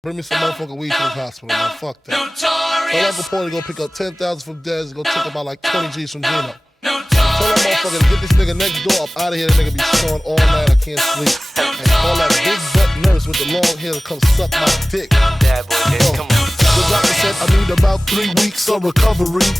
Bring me some motherfucking weed to this hospital, man. Fuck that. Tell Uncle Paul to go pick up 10,000 from Dez and go take about like 20 G's from Gino. Tell that motherfucker to get this nigga next door up out of here. That nigga be snoring all night. I can't sleep. And call that big butt nurse with the long hair to come suck my dick. Bad boy, Dez, come on. The doctor said I need about 3 weeks of recovery.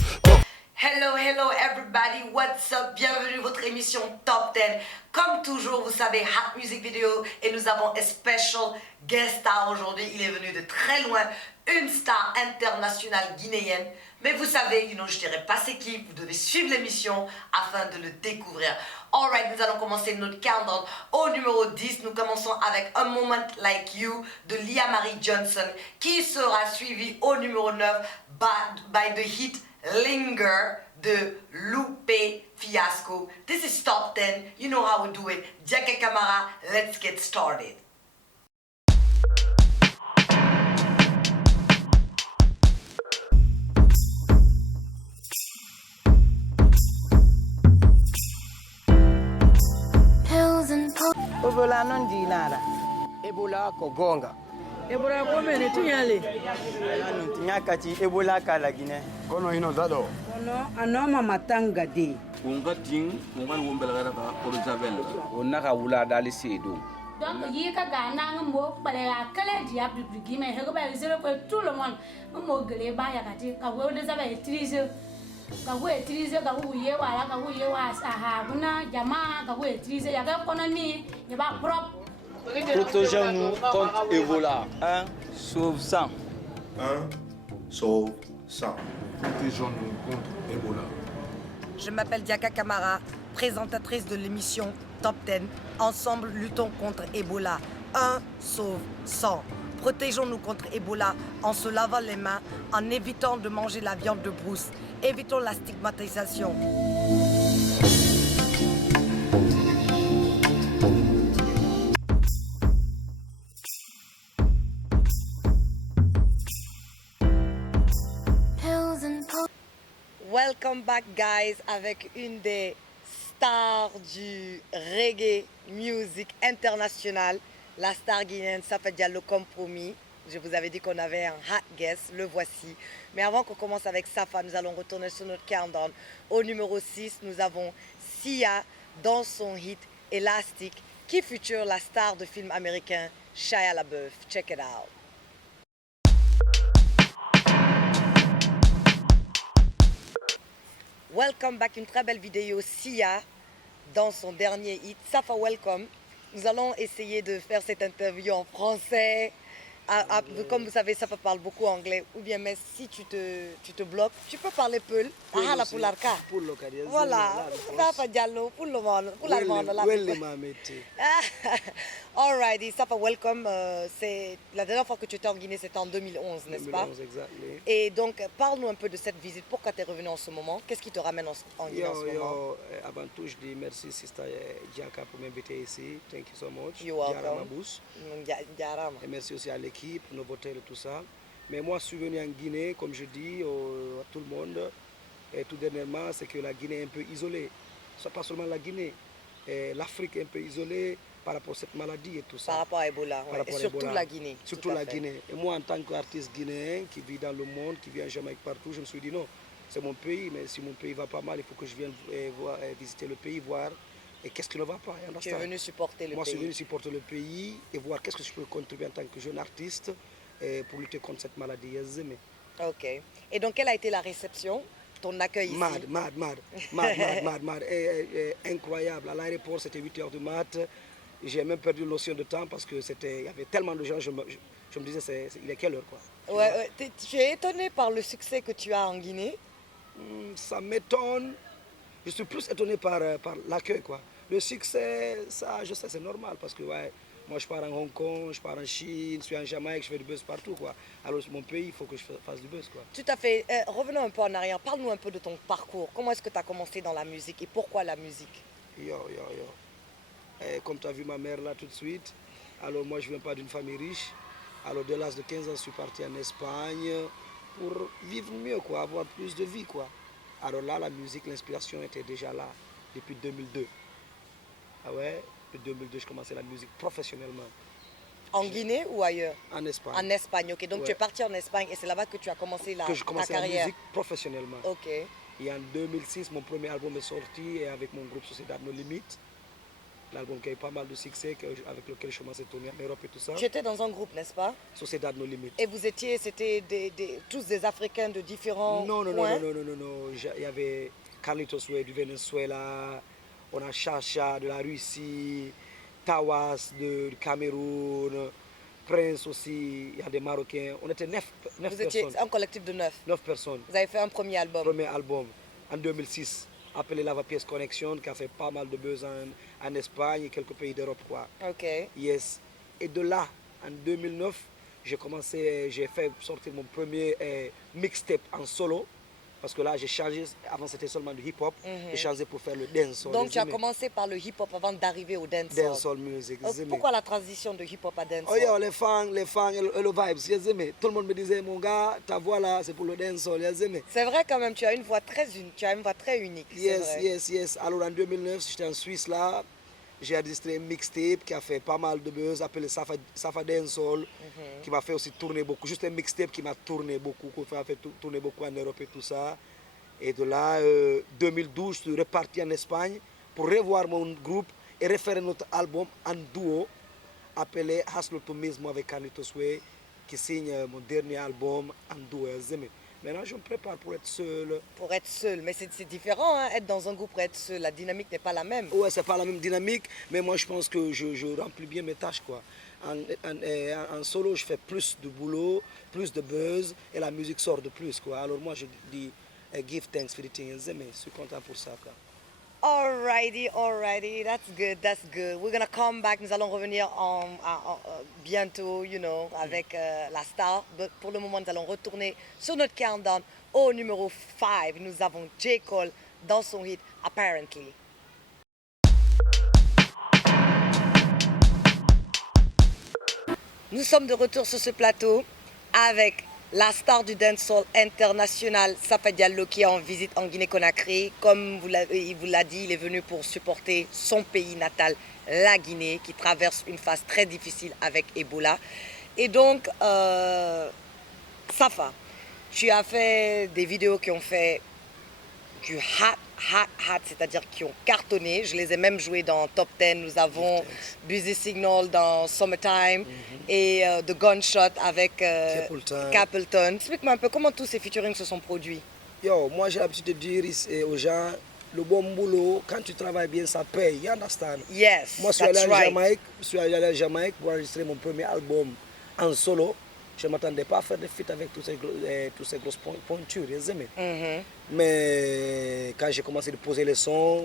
Hello, hello everybody, what's up? Bienvenue à votre émission Top 10. Comme toujours, vous savez, Hot Music Video et nous avons un special guest star aujourd'hui. Il est venu de très loin, une star internationale guinéenne. Mais vous savez, je dirais pas c'est qui, vous devez suivre l'émission afin de le découvrir. Alright, nous allons commencer notre countdown au numéro 10. Nous commençons avec A Moment Like You de Lia Marie Johnson qui sera suivi au numéro 9 by the hit Linger de Lupe Fiasco. This is Top 10. You know how we do it. Jackie Camara, let's get started. Ebola non di nada. Ebola kogonga. Ebola komene tunyale. Anu tinyakati Ebola kala Guinée. Kono hino dado. Ono anoma matanga de. Unga ting unga wombela gara ka Portugal. Onna ka wula dali sedo. Donc yi ka gana ngo pare la kale dia bibi mais he ko ba zero ko tout le monde mo gele ba ya kati ka wo de sabe utiliser ka wo utiliser ka wo ye wala ka wo ye wa saha kuna jamaa ka wo utiliser ya ka kono ni ya ba propre. Protégeons-nous contre Ebola. 1 sauve 100. 1 sauve 100. Protégeons-nous contre Ebola. Je m'appelle Diaka Camara, présentatrice de l'émission Top 10. Ensemble, luttons contre Ebola. 1 sauve 100. Protégeons-nous contre Ebola en se lavant les mains, en évitant de manger la viande de brousse. Évitons la stigmatisation. Welcome back guys avec une des stars du reggae music international, la star guinéenne Safa Diallo comme promis. Je vous avais dit qu'on avait un hot guest, le voici. Mais avant qu'on commence avec Safa, nous allons retourner sur notre countdown. Au numéro 6, nous avons Sia dans son hit Elastic qui feature la star de film américain Shia LaBeouf. Check it out. Welcome back, une très belle vidéo, Sia, dans son dernier hit, Safa Welcome. Nous allons essayer de faire cette interview en français. Comme vous savez, Safa parle beaucoup anglais. Ou bien, mais si tu te bloques, tu peux parler Peul. Ah, la pour l'arca. Pour l'occasion. Voilà, Safa Diallo, pour le monde, pour l'allemand. Alrighty, Safa Welcome. C'est la dernière fois que tu étais en Guinée, c'était en 2011, n'est-ce pas? 2011, exactement. Et donc, parle-nous un peu de cette visite. Pourquoi tu es revenu en ce moment? Qu'est-ce qui te ramène en Guinée en ce moment? Avant tout, je dis merci, Sister Diaka, pour m'inviter ici. Thank you so much. You're welcome. Diarama Bous. Diarama. Et merci aussi à l'équipe, nos voteurs et tout ça. Mais moi, je suis venu en Guinée, comme je dis à tout le monde. Et tout dernièrement, c'est que la Guinée est un peu isolée. Ce n'est pas seulement la Guinée. L'Afrique est un peu isolée par rapport à cette maladie et tout ça. Par rapport à Ebola, ouais. Et surtout Ebola. la Guinée. Surtout la Guinée. Et moi, en tant qu'artiste guinéen qui vit dans le monde, qui vit en Jamaïque partout, je me suis dit non, c'est mon pays, mais si mon pays va pas mal, il faut que je vienne visiter le pays, voir et qu'est-ce qui ne va pas. Tu es venu supporter le pays. Moi, je suis venu supporter le pays et voir qu'est-ce que je peux contribuer en tant que jeune artiste pour lutter contre cette maladie. Ok. Et donc, quelle a été la réception? Ton accueil ici? Mad. Incroyable. À l'aéroport, c'était 8h du mat'. J'ai même perdu la notion de temps parce que il y avait tellement de gens, je me disais, il est quelle heure quoi? Ouais. Tu es étonné par le succès que tu as en Guinée? Ça m'étonne. Je suis plus étonné par l'accueil quoi. Le succès, ça, je sais, c'est normal parce que ouais, moi je pars en Hong Kong, je pars en Chine, je suis en Jamaïque, je fais du buzz partout quoi. Alors mon pays, il faut que je fasse du buzz quoi. Tout à fait. Revenons un peu en arrière. Parle-nous un peu de ton parcours. Comment est-ce que tu as commencé dans la musique et pourquoi la musique? Yo. Et comme tu as vu ma mère là tout de suite, alors moi je ne viens pas d'une famille riche. Alors dès l'âge de 15 ans, je suis parti en Espagne pour vivre mieux, quoi, avoir plus de vie. Quoi. Alors là, la musique, l'inspiration était déjà là depuis 2002. Ah ouais, depuis 2002, je commençais la musique professionnellement. En Guinée ou ailleurs? En Espagne. En Espagne, ok. Donc Ouais. tu es parti en Espagne et c'est là-bas que tu as commencé Que je ta commençais la carrière. musique professionnellement. Ok. Et en 2006, mon premier album est sorti et avec mon groupe Sociedad No Limit. L'album qui a eu pas mal de succès, avec lequel je commençais à tourner en Europe et tout ça. Tu étais dans un groupe, n'est-ce pas? Sociedad No Limit. Et vous étiez, c'était tous des Africains de différents Non, coins? non. Il y avait Carlitos Way du Venezuela, on a Chacha de la Russie, Tawas du Cameroun, Prince aussi, il y a des Marocains. On était 9 Vous étiez personnes. un collectif de 9. 9 personnes. Vous avez fait un premier album. Premier album en 2006, appelé Lava Pièce Connection, qui a fait pas mal de buzz en Espagne et quelques pays d'Europe, quoi. Ok. Yes. Et de là, en 2009, j'ai fait sortir mon premier mixtape en solo. Parce que là, j'ai changé, avant c'était seulement du hip-hop, j'ai changé pour faire le dancehall. Donc tu as commencé par le hip-hop avant d'arriver au dancehall. Dancehall music. Pourquoi la transition de hip-hop à dancehall? Oh yo, les fans et le vibes, tout le monde me disait, mon gars, ta voix là, c'est pour le dancehall. C'est vrai quand même, tu as une voix très unique. Yes. Alors en 2009, j'étais en Suisse là, j'ai enregistré un mixtape qui a fait pas mal de buzz, appelé Safa Dancehall, qui m'a fait aussi tourner beaucoup. Juste un mixtape qui m'a tourné beaucoup, qui m'a fait tourner beaucoup en Europe et tout ça. Et de là, 2012, je suis reparti en Espagne pour revoir mon groupe et refaire notre album en duo, appelé Haslo Tu Mismo avec Carlitos Way, qui signe mon dernier album en duo. Maintenant, je me prépare pour être seul. Pour être seul, mais c'est différent, hein, être dans un groupe pour être seul. La dynamique n'est pas la même. Ouais, c'est pas la même dynamique, mais moi je pense que je remplis bien mes tâches, quoi. En solo, je fais plus de boulot, plus de buzz, et la musique sort de plus, quoi. Alors moi je dis give thanks for the thing, je suis content pour ça, quoi. Alrighty, that's good. We're gonna come back, nous allons revenir bientôt, avec la star. Mais pour le moment, nous allons retourner sur notre countdown au numéro 5. Nous avons J. Cole dans son hit Apparently. Nous sommes de retour sur ce plateau avec la star du dancehall international, Safa Diallo, qui est en visite en Guinée-Conakry. Comme il vous l'a dit, il est venu pour supporter son pays natal, la Guinée, qui traverse une phase très difficile avec Ebola. Et donc, Safa, tu as fait des vidéos qui ont fait du hot, c'est-à-dire qui ont cartonné. Je les ai même joués dans Top 10. Nous avons Busy Signal dans Summertime et The Gunshot avec Capleton. Explique-moi un peu comment tous ces featurings se sont produits. Yo, moi j'ai l'habitude de dire aux gens, le bon boulot, quand tu travailles bien, ça paye. You understand? Yes, moi, je suis allé en Jamaïque pour enregistrer mon premier album en solo. Je ne m'attendais pas à faire des feats avec toutes ces grosses pointures. Mais quand j'ai commencé à poser les sons,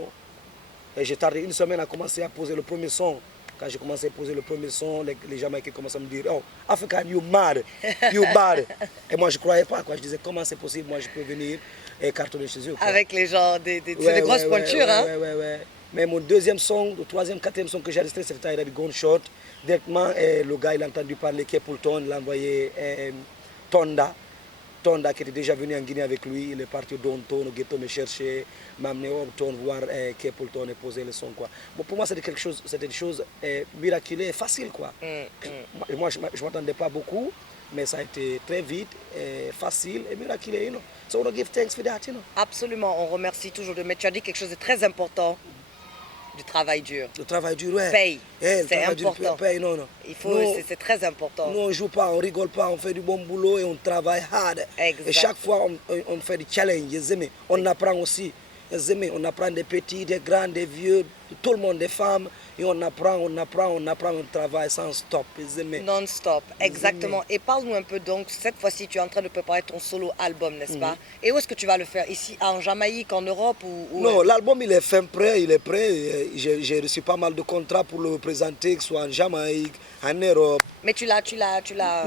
j'ai tardé une semaine à commencer à poser le premier son. Quand j'ai commencé à poser le premier son, les Jamaïcains commençaient à me dire « Oh, African, you mad, you bad ». Et moi, je ne croyais pas. Quoi. Je disais « Comment c'est possible, moi, je peux venir et cartonner chez eux ». Avec les gens, c'est des grosses pointures. Ouais. Mais mon deuxième son, le troisième, quatrième son que j'ai enregistré, c'était avec Gunshot. Directement, le gars, il a entendu parler Capleton, il a envoyé Tonda, qui était déjà venu en Guinée avec lui. Il est parti au Donton, au ghetto, me chercher, m'a amené au Donton voir Capleton et poser le son, quoi. Bon, pour moi, c'était des choses miraculeuses et faciles, quoi. Moi, je ne m'attendais pas beaucoup, mais ça a été très vite, facile et miraculeux, So we give thanks for that, Absolument, on remercie toujours. Mais tu as dit quelque chose de très important. Du travail dur. Le travail dur, ouais. Paye. C'est important. Paye, non. C'est très important. Nous, on ne joue pas, on ne rigole pas, on fait du bon boulot et on travaille hard. Exactement. Et chaque fois, on fait des challenges. On apprend aussi. On apprend des petits, des grands, des vieux, tout le monde, des femmes. Et on apprend, on travaille sans stop. Non-stop, exactement. Et parle-nous un peu donc, cette fois-ci, tu es en train de préparer ton solo album, n'est-ce pas? Et où est-ce que tu vas le faire? Ici, en Jamaïque, en Europe ou Non, l'album, il est fin prêt, il est prêt. J'ai reçu pas mal de contrats pour le présenter, que ce soit en Jamaïque, en Europe. Mais tu l'as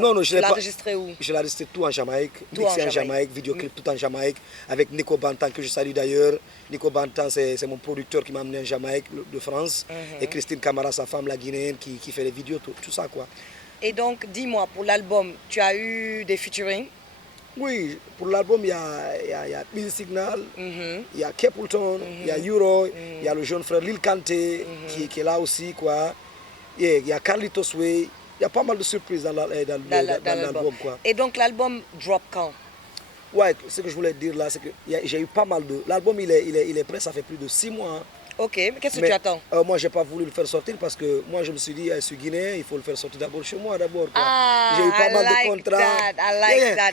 enregistré où? Je l'ai enregistré tout en Jamaïque, mixé en Jamaïque, vidéoclip tout en Jamaïque, avec Nico Bantan, que je salue d'ailleurs. Nico Bantan, c'est mon producteur qui m'a amené en Jamaïque, de France. Et Christine Camara, sa femme, la Guinéenne, qui fait les vidéos, tout ça, quoi. Et donc, dis-moi, pour l'album, tu as eu des featuring? Oui, pour l'album, il y a Busy Signal, il y a Capleton, il y a Euro, il y a le jeune frère Lil Kanté, qui est là aussi, quoi. Il y a Carlitos Way, Il y a pas mal de surprises dans l'album, quoi. Et donc l'album drop quand? Ouais, ce que je voulais dire là, c'est que j'ai eu pas mal de... L'album, il est prêt, ça fait plus de 6 mois. Hein. Ok, mais qu'est-ce que tu attends? Moi, j'ai pas voulu le faire sortir parce que moi, je me suis dit, je suis guinéen, il faut le faire sortir d'abord chez moi, d'abord. J'ai eu pas mal de contrats. I like that.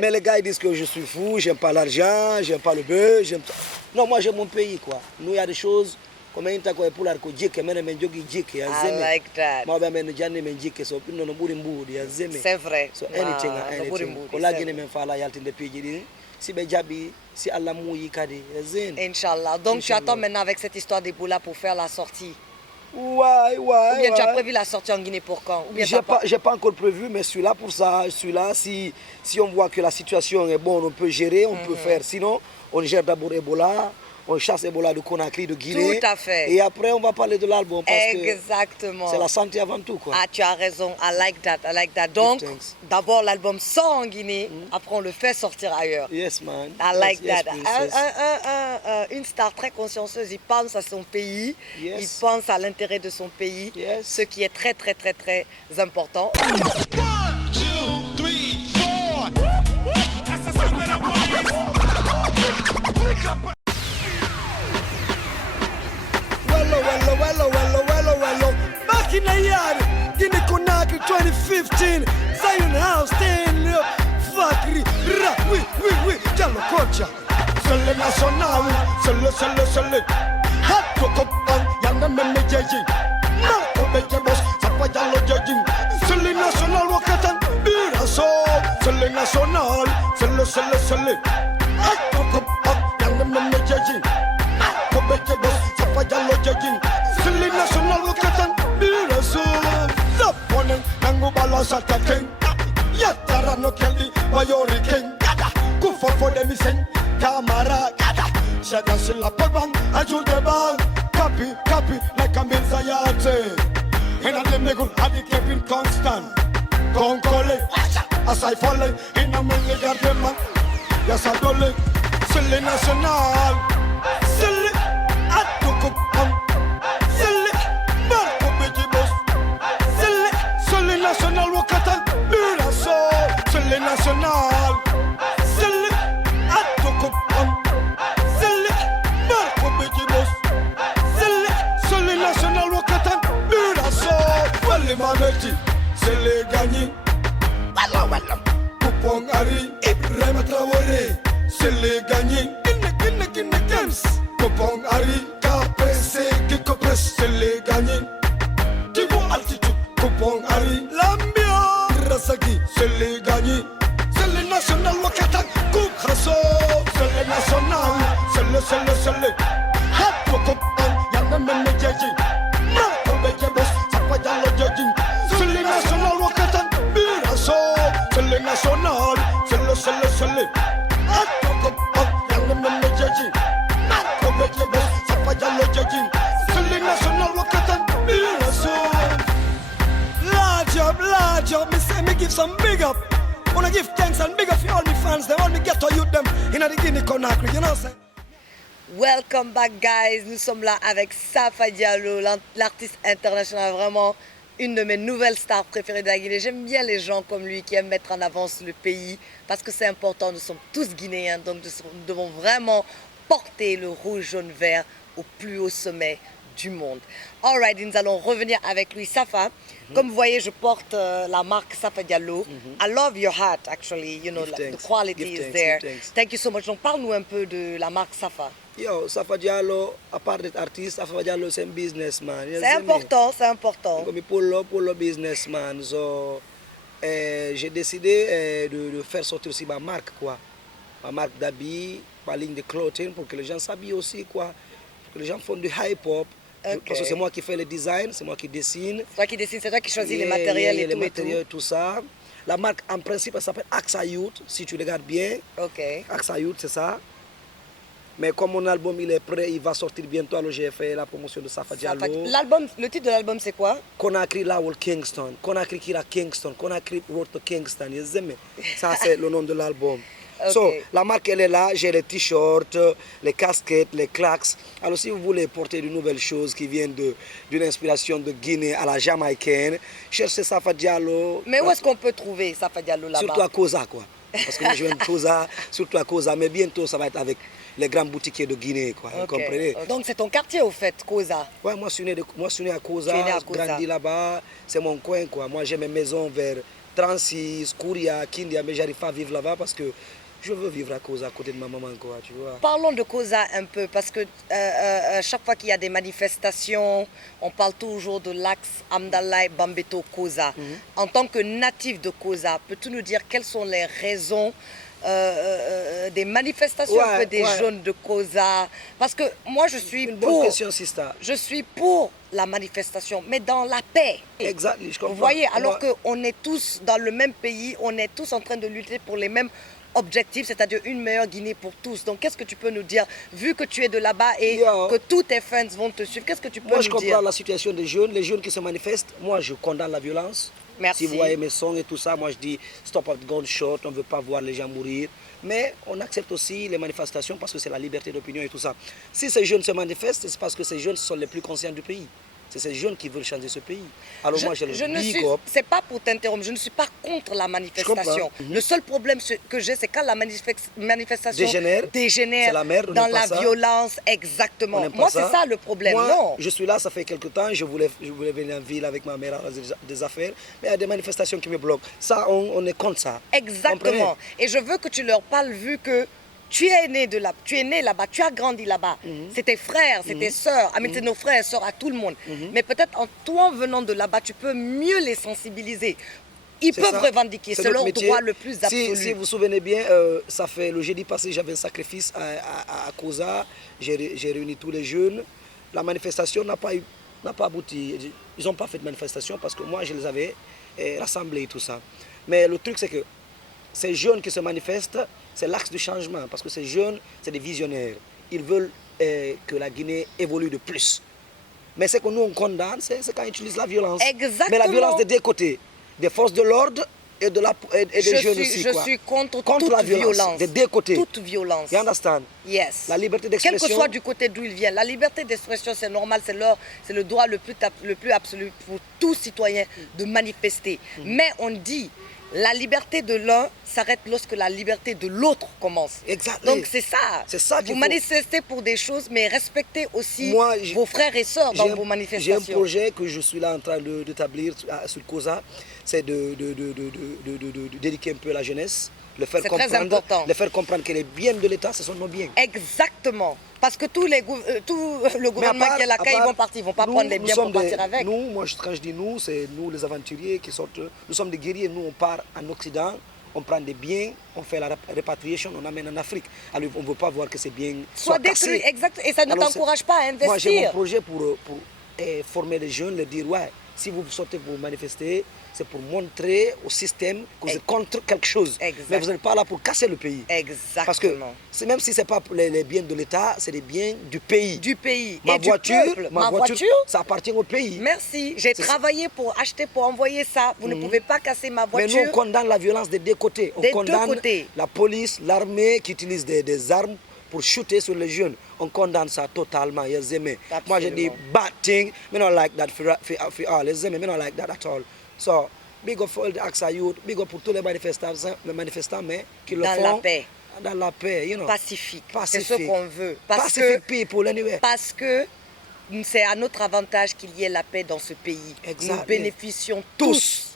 Mais les gars, ils disent que je suis fou, j'aime pas l'argent, j'aime pas le bœuf, Non, moi, j'aime mon pays, quoi. Nous, il y a des choses... I like that. C'est vrai. So anything, Inch'Allah. Donc tu attends maintenant avec cette histoire d'Ebola pour faire la sortie. Ouais. Ou bien tu as prévu la sortie en Guinée pour quand? J'ai pas encore prévu, mais je suis là pour ça. Je suis là. Si on voit que la situation est bonne, on peut gérer, on peut faire. Sinon, on gère d'abord Ebola. On chasse Ebola de Conakry, de Guinée. Tout à fait. Et après, on va parler de l'album. Exactement. C'est la santé avant tout, quoi. Ah, tu as raison. I like that. Donc, d'abord, l'album sort en Guinée. Après, on le fait sortir ailleurs. Yes, man. I like that. Une star très consciencieuse. Il pense à son pays. Yes. Il pense à l'intérêt de son pays. Yes. Ce qui est très, très, très, très important. Well. Back in the yard, Guinea Conakry 2015, Zion House, stand up, factory, oui, Diallo Kocha. C'est le national, c'est le. Hat to Kopan, Yana Meme Jeji. Marco Bekemos, Sapa Diallo Jeji. C'est le national, Wakatan, Biraso. C'est le national, c'est le. Hat to Kopan, Yana Meme Jeji. Marco Bekemos, Sapa Diallo Jeji. Silly national wakatan biraso Zaponen nangu balasa taken Yatara no keldi bayori ken Kufa for the missing Kamara Shada sila pagban ajude bang Copy like a mizayate Hena dem negun adi Kevin Constant Konkole Asai fole Hena mele gardeman Yasa dole Silly national Silly Atukupam National Wakatan Biraso Sele National Sele Atokopam Sele Marco Bekimos Sele National Wakatan Biraso Wale Mameti Sele Gagné Wala Kupong Ari Ibrahim Traoré Sele Gagné Gine Games Kupong Ari KPC Kikopres Sele Gagné Tibo Altitude Kupong Ari Lambia Rasaki Sele Gagné Sele National Wakatan Kukraso Sele National Sele Hato Kupong Yana Meme Jeji Marco Bekemos Sapa Diallo Jeji Sele National Wakatan Biraso Sele National Sele Hato Kupong Yana Meme Jeji Marco Bekemos Sapa Diallo Jeji Sele National Wakatan Biraso Large up, me give some big up. Wanna give thanks and big up for all my fans, them all me get to youth them in the Guinea Conakry, you know what I'm saying? Welcome back guys, nous sommes là avec Safa Diallo, l'artiste international, vraiment une de mes nouvelles stars préférées de la Guinée. J'aime bien les gens comme lui qui aiment mettre en avance le pays parce que c'est important, nous sommes tous Guinéens, donc nous devons vraiment porter le rouge, jaune, vert au plus haut sommet du monde. Alright, nous allons revenir avec lui. Safa, comme vous voyez, je porte la marque Safa Diallo. I love your hat, actually. You know, the quality is there. Thank you so much. Donc, parle-nous un peu de la marque Safa. Yo, Safa Diallo, à part d'être artiste, Safa Diallo, c'est un businessman. C'est important, c'est important. Comme pour le businessman. So, j'ai décidé de faire sortir aussi ma marque, quoi. Ma marque d'habits, ma ligne de clothing, pour que les gens s'habillent aussi, quoi. Pour que les gens font du hip-hop. Okay. Parce que c'est moi qui fais le design, c'est moi qui dessine. C'est toi qui dessine, c'est toi qui choisis les matériels et les tout. matériels, tout ça. La marque, en principe, elle s'appelle Axa Youth, si tu regardes bien. Ok. Axa Youth, c'est ça. Mais comme mon album il est prêt, il va sortir bientôt, alors j'ai fait la promotion de Safa Diallo. Le titre de l'album, c'est quoi? Conakry Lawol Kingston. Conakry Kira Kingston. Conakry Road to Kingston. Ça, c'est le nom de l'album. Ok. So, la marque, elle est là. J'ai les t-shirts, les casquettes, les claques. Alors, si vous voulez porter de nouvelles choses qui viennent d'une inspiration de Guinée à la jamaïcaine, cherchez Safa Diallo. Mais où est-ce qu'on peut trouver Safa Diallo là-bas? Surtout à Koza, quoi. Parce que moi, je viens de Koza, surtout à Koza. Mais bientôt, ça va être avec les grands boutiquiers de Guinée, quoi. Vous Ok. comprenez? Donc c'est ton quartier au fait, Koza. Ouais, moi, je suis né à Koza, Tu es né à j'ai Koza. grandi là-bas. C'est mon coin, quoi. Moi, j'ai mes maisons vers 36, Kouria, Kindia, mais j'arrive pas à vivre là-bas parce que je veux vivre à Koza, à côté de ma maman, quoi, tu vois. Parlons de Koza un peu, parce que chaque fois qu'il y a des manifestations, on parle toujours de l'axe Amdalaï Bambeto Koza. En tant que natif de Koza, peux-tu nous dire quelles sont les raisons des manifestations un peu des jeunes de Koza? Parce que moi je suis Une bonne question, Sista. je suis pour la manifestation, mais dans la paix. Exactement, je comprends. Vous voyez, alors Moi- qu'on est tous dans le même pays, on est tous en train de lutter pour les mêmes objectifs, c'est-à-dire une meilleure Guinée pour tous. Donc qu'est-ce que tu peux nous dire, vu que tu es de là-bas et Yeah. que tous tes fans vont te suivre, qu'est-ce que tu peux Moi, je nous dire? comprends la situation des jeunes, les jeunes qui se manifestent. Moi, je condamne la violence. Merci. Si vous voyez mes sons et tout ça, moi, je dis stop at gunshot, on ne veut pas voir les gens mourir. Mais on accepte aussi les manifestations parce que c'est la liberté d'opinion et tout ça. Si ces jeunes se manifestent, c'est parce que ces jeunes sont les plus conscients du pays. C'est ces jeunes qui veulent changer ce pays. Alors moi, je le big up. C'est pas pour t'interrompre, je ne suis pas contre la manifestation. comprends. Le seul problème que j'ai, c'est quand la manifestation Dégénère. C'est la merde, on dans n'aime pas la ça. violence, exactement. On n'aime pas Moi, c'est ça le problème. Moi, Non. je suis là, ça fait quelques temps, je voulais venir en ville avec ma mère à des affaires, mais il y a des manifestations qui me bloquent. Ça, on est contre ça. Exactement. Et je veux que tu leur parles vu que tu es né là-bas, tu as grandi là-bas. C'est tes frères, c'est tes sœurs, c'est nos frères et sœurs, à tout le monde. Mais peut-être en toi venant de là-bas, tu peux mieux les sensibiliser. Ils C'est peuvent ça. revendiquer, c'est notre leur métier. droit le plus absolu. Si vous vous souvenez bien, ça fait le jeudi passé, j'avais un sacrifice à Koza. J'ai réuni tous les jeunes. La manifestation n'a pas abouti. Ils n'ont pas fait de manifestation parce que moi, je les avais rassemblés et tout ça. Mais le truc, c'est que ces jeunes qui se manifestent, c'est l'axe du changement. Parce que ces jeunes, c'est des visionnaires. Ils veulent que la Guinée évolue de plus. Mais ce que nous, on condamne, c'est quand ils utilisent la violence. Exactement. Mais la violence des deux côtés. Des forces de l'ordre et des jeunes aussi. Je quoi. suis contre la toute violence. Des deux côtés. Toute violence. You understand? Yes. La liberté Quel d'expression. que soit du côté d'où il vient. La liberté d'expression, c'est normal, c'est le droit le plus absolu pour tout citoyen de manifester. Mais on dit, la liberté de l'un s'arrête lorsque la liberté de l'autre commence. Exactement. Donc c'est ça. C'est ça qu'il Vous faut. manifestez pour des choses, mais respectez aussi Moi, vos frères et sœurs dans vos J'ai manifestations. un projet que je suis là en train d'établir sur Koza, c'est de d'éduquer un peu la jeunesse, C'est très important. le faire comprendre que les biens de l'État, ce sont nos biens. Exactement. Parce que tout le gouvernement qui est là, quand ils vont partir, ils ne vont pas prendre les biens pour partir avec. Nous, quand je dis nous, c'est nous les aventuriers qui sortent. Nous sommes des guerriers, nous on part en Occident, on prend des biens, on fait la répatriation, on amène en Afrique. Alors on ne veut pas voir que ces biens soient détruits, cassés. exact. Et ça ne Alors, t'encourage pas à investir. Moi j'ai mon projet pour former les jeunes, leur dire ouais, si vous sortez pour manifester, c'est pour montrer au système que vous êtes contre quelque chose. Exact. Mais vous n'êtes pas là pour casser le pays. Exactement. Parce que même si ce n'est pas les biens de l'État, c'est des biens du pays. Du pays. Ma et voiture, du peuple. ma voiture, ça appartient au pays. Merci. J'ai travaillé pour acheter, pour envoyer ça. Vous ne pouvez pas casser ma voiture. Mais nous, on condamne la violence des deux côtés. On Des deux condamne côtés. la police, l'armée qui utilise des armes pour shooter sur les jeunes. On condamne ça totalement. Moi, je dis bad thing. I don't like that for all. I don't like that at all. So, big up for all the AXA youth. Big up pour tous les manifestants mais qui le font dans la paix. Dans la paix, you know. Pacifique. C'est ce qu'on veut. Pacific people, anyway. Parce que c'est à notre avantage qu'il y ait la paix dans ce pays. Exactly. Nous bénéficions Tous.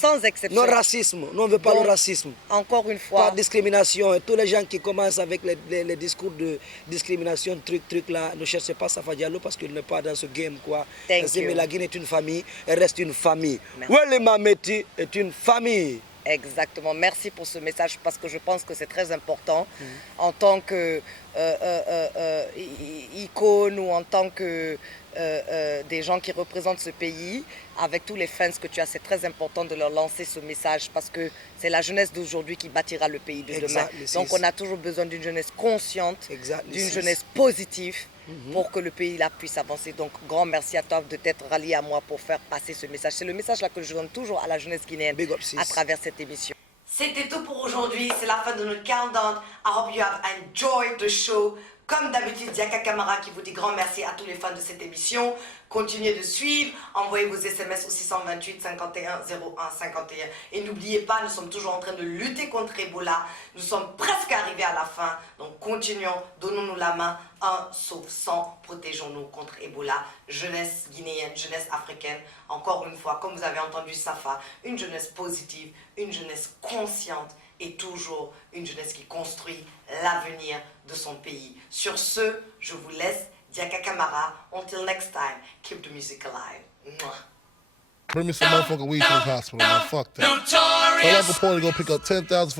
sans exception. Non racisme, nous on ne veut pas Donc, le racisme. Encore une fois. Pas de discrimination. Et tous les gens qui commencent avec les discours de discrimination, truc là, ne cherchez pas Safa Diallo parce qu'il n'est pas dans ce game quoi. Mais la Guinée est une famille, elle reste une famille. Wele Mameti est une famille. Exactement. Merci pour ce message parce que je pense que c'est très important en tant que icône ou en tant que des gens qui représentent ce pays. Avec tous les fans que tu as, c'est très important de leur lancer ce message parce que c'est la jeunesse d'aujourd'hui qui bâtira le pays de demain. Donc on a toujours besoin d'une jeunesse consciente, d'une jeunesse positive pour que le pays là puisse avancer. Donc grand merci à toi de t'être rallié à moi pour faire passer ce message. C'est le message là que je donne toujours à la jeunesse guinéenne à travers cette émission. C'était tout pour aujourd'hui. C'est la fin de notre countdown. I hope you have enjoyed the show. Comme d'habitude, Diaka Camara qui vous dit grand merci à tous les fans de cette émission. Continuez de suivre, envoyez vos SMS au 628 51 01 51. Et n'oubliez pas, nous sommes toujours en train de lutter contre Ebola. Nous sommes presque arrivés à la fin. Donc continuons, donnons-nous la main. 1 sauve 100, protégeons-nous contre Ebola. Jeunesse guinéenne, jeunesse africaine. Encore une fois, comme vous avez entendu Safa, une jeunesse positive, une jeunesse consciente. Et toujours une jeunesse qui construit l'avenir de son pays. Sur ce, je vous laisse. Diaka Camara. Until next time, keep the music alive. Mwah. Bring me some motherfucking weed to the hospital, man. Fuck that. Tell Uncle Paulie to go pick up 10,000 from